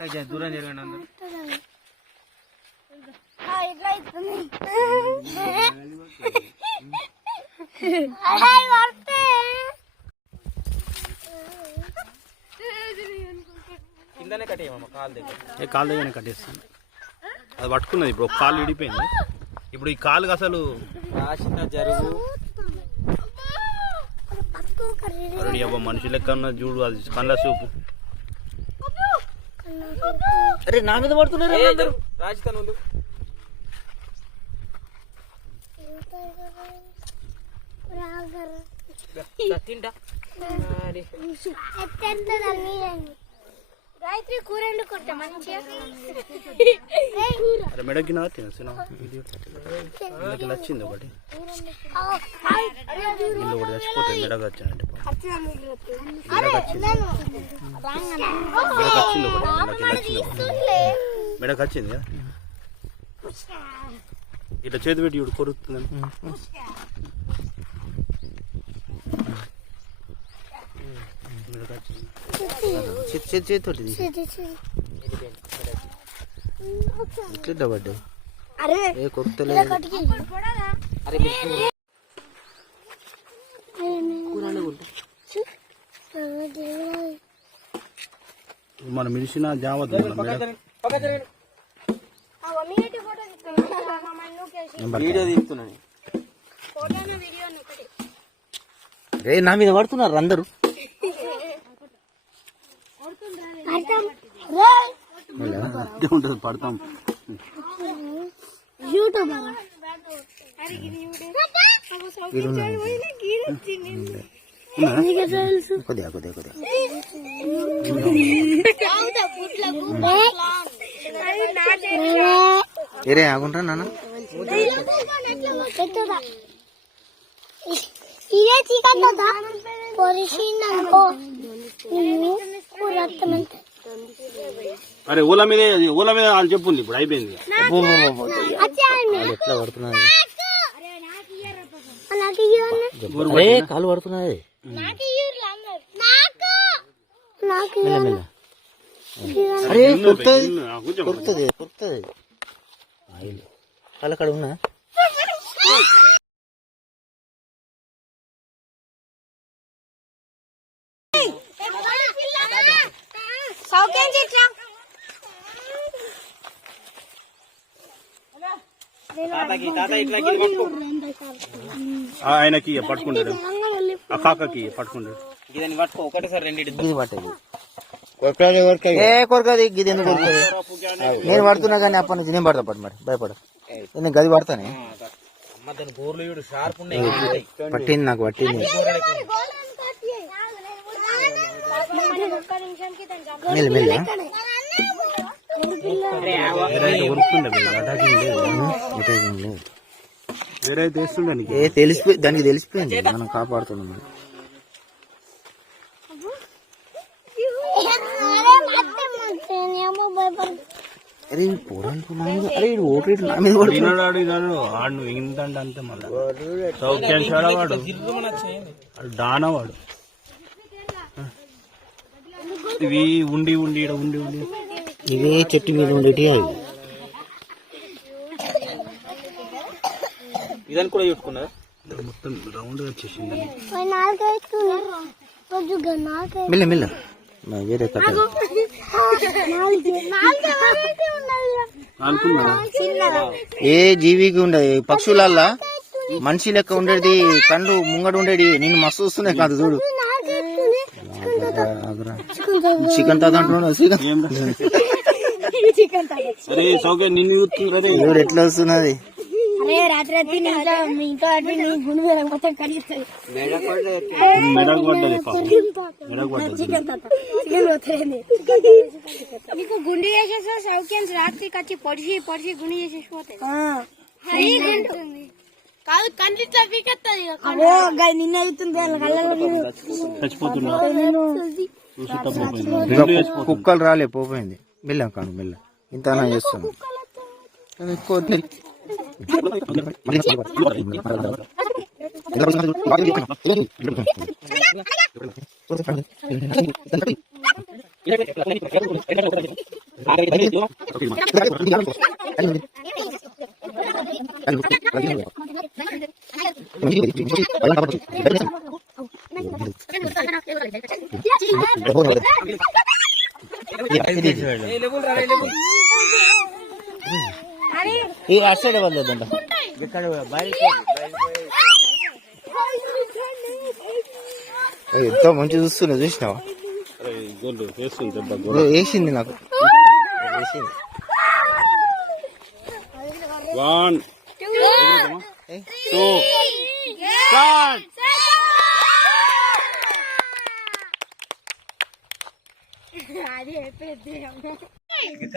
దూరం జరగండి అందరూ. కిందనే కట్టేయమ్మ కాలు దగ్గర. ఏ కాలు దగ్గర కట్టేస్తాను అది పట్టుకున్నది ఇప్పుడు ఒక కాలు విడిపోయింది. ఇప్పుడు ఈ కాలుకి అసలు రాసిన జరుగు? రెడీ అవ్వ మనిషి లెక్క ఉన్న చూడు అది కళ్ళ చూపు. అరే నా మీద పడుతున్నారు రాజస్థాన్ ఉంది తింటా. గాయత్రి కూర వండుకుంటా మంచిగా. అరే మెడకి నా తిన మెడకి నచ్చింది ఒకటి. ఇల్లు ఒకటి చచ్చిపోతుంది మెడకి వచ్చిందంటే మెడకి వచ్చింది మెడకి వచ్చింది ఒకటి మెడకి నచ్చింది ఒకటి. మెడకి వచ్చింది కదా? ఇట్లా చేతి పెట్టి ఇప్పుడు కొరుకుతుందని. చేతి చేతి చేతి ఇట్లా పడ్డాయి అరే. ఏ కొరతలేదు మన మిలిసిన జరగండి వీడియో తీస్తున్నాను రే నా మీద పడుతున్నారు అందరూ. ఉంటుంది పడతాం. కొద్దిగా కొద్దిగా కొద్దిగా. ఏరే ఆగుంటా నాన్న. ఇదే చికెన్ కదా? పొరిసిందనుకో అరే ఓలా మీద ఓలా మీద వాళ్ళు చెప్పుంది ఇప్పుడు అయిపోయింది. ఎట్లా అరే కాలు పడుతున్నది అరే కొడుతుంది. కొడుతుంది కొడుతుంది. ఆయిల్. కాలు అక్కడ ఉన్నా ఆయనకి పట్టుకుంటాడు. ఆ కాకకి పట్టుకుంటాడు. ఇదని పట్టుకో ఒకటేసారి రెండింటి పట్టేది. ఏ కొరకది గిది ఎందుకు కొరకది నేను పడుతున్నా కానీ అప్పటి నుంచి నేను పడతా పట్టు మరి భయపడ. నేను గది పడతానే. పట్టింది నాకు పట్టింది. మెల్ల మెల్ల. ఏ తెలిసిపోయి దానికి తెలిసిపోయింది. మనం కాపాడుతున్నాం మరి. అరే మీద- అరే ఓటు ఇటు నా మీద పడుతున్నాడు. ఆడు ఇంత అంటే అంతే మళ్ళీ. సౌఖ్యం వాడు. వాడు దానా వాడు. ఇవి ఉండి ఉండి ఈడ ఉండి ఉండి. ఇవే చెట్టు మీద ఉండేటి అవి ఇదని కూడా చుట్టుకున్నదా మొత్తం రౌండ్ వచ్చేసింది. మెల్ల మెల్ల. వేరే అనుకున్నారా ఏ జీవికి ఉండదు పక్షులల్లా? మనిషి లెక్క ఉండేది కళ్ళు ముంగడు ఉండేది నేను మస్తు వస్తున్నాయి కాదు చూడు. చికెన్ తాత అంటున్నాడు చికెన్. ఎట్లా వస్తున్నది? రాత్రి రాత్రి ఇంకా ఇంకా గుండె మీద మొత్తం పోతుంది నీకు గుండె చేసేసా సౌఖ్యం రాత్రికి వచ్చి పొడిచి పొడిచి గుండె చేసేసి పోతాయి కాదు కంటితో పీకెత్తుంది నిన్న అవుతుంది చచ్చిపోతున్నా. కుక్కలు రాలే పోపోయింది. మెల్ల కాను మెల్ల. ఇంత ini ini ఈ అటు. సైడ్ వదిలేదంట ఎంతో మంచి చూస్తున్నా చూసినావా? వేసింది నాకు. వన్. టూ పెద్ద